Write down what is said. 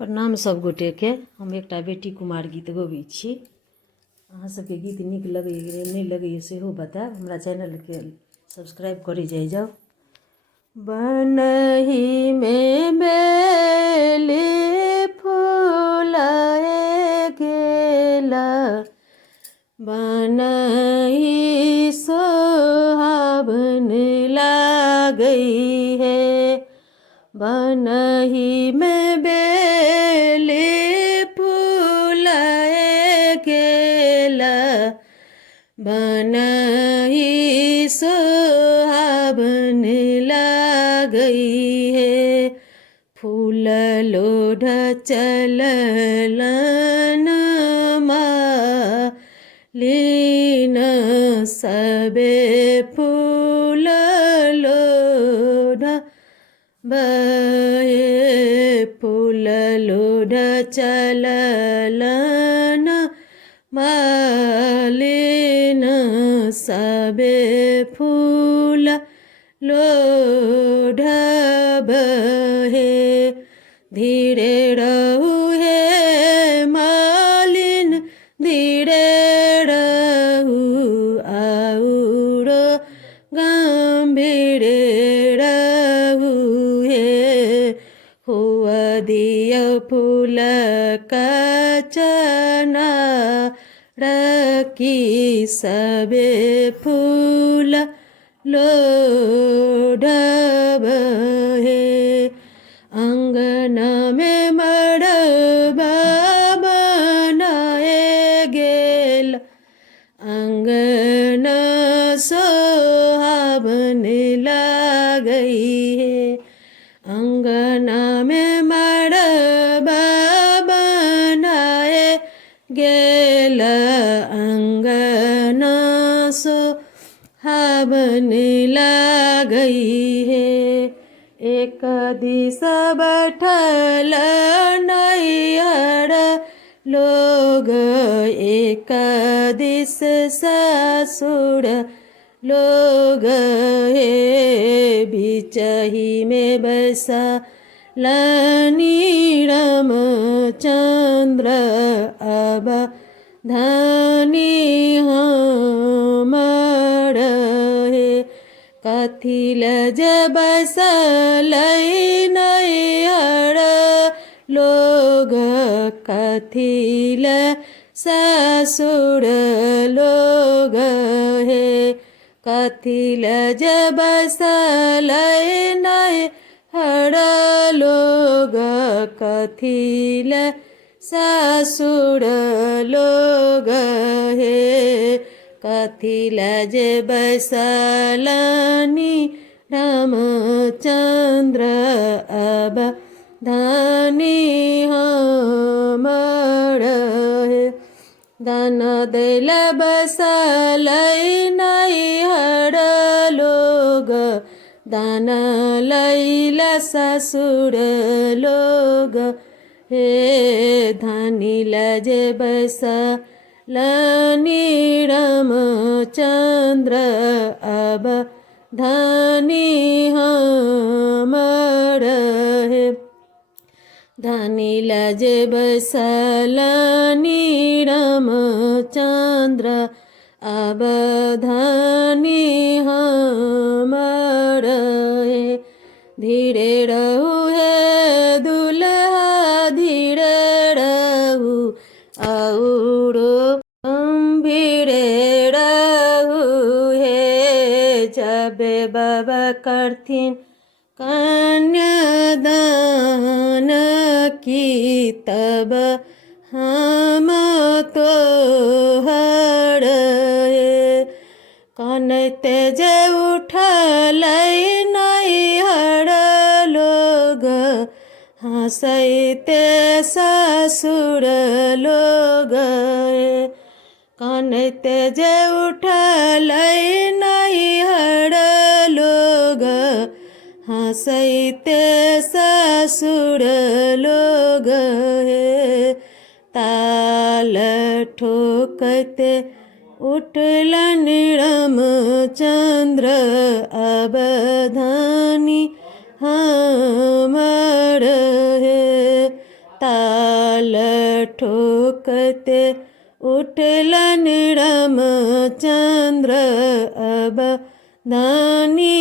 प्रणाम सब गोटे के। हम एकटा बेटी कुमार गीत गबै छी। अहाँ सबके गीत नीक लगैए नहीं लगैए सेहो बताएब। हमरा चैनल के सब्सक्राइब करै जाओ। बनही में बेली फूलाए गेला, बनही सोहावन लागई है। बनही में बेली फूलाए गेला, बनही सोहावन लागई है। फूल लोढ़ चललन मालिन, सबे फूल लोढ़ बहे। फूल लोढ़ चललन मालिन, सबे फूल लोढ़ बहे। धीरे रहू हे मालिन, धीरे रहू, आउरो गंभीर रहू हे। हुआ दिया फूल का चनार की, सबे फूल लोढ़ बहे। अंगना में मड़बा बनाए गेल, अंगना सोहावन लागई है। अंगना में मड़बा बनाए गेल, अंगना सोहावन लागई है। एक दिस बैठल नैहर लोग, एक दिस ससुर लोग हे। बिचही में बैसा लानी रामचंद्र, अब धानी हमर हे। कथिल जब बसलै नैहर लोग, कथिल ससुर लोग हे। कथिल जब बसलै नैहर लोग, कथिल ससुर लोग हे। कथिल जे बसलानी रामचंद्र, अब धानी हमर हे। दान देल बसलै नैहर लोग, दान लैल ससुर लोग हे। धानी लजे बसलानी रामचंद्र, अब धानी हमर हे। धानी लजे बसलानी रामचंद्र, अब धानी हमर हे। धीरे रहू हे दुल्हा, धीरे रहू, आउरो गंभीर रहू हे। जब बाबा करथिन कन्यादान की, तब हम तोहर हे। कनते जे उठलै नैहर लोग, हंसैते ससुर लोग हे। कनते जे उठलै नैहर लोग, हंसैते ससुर लोग हे। ताल ठोकते उठलन रामचंद्र, अब धानी हमर हे। ताल ठोकते उठलन रामचंद्र अब दानी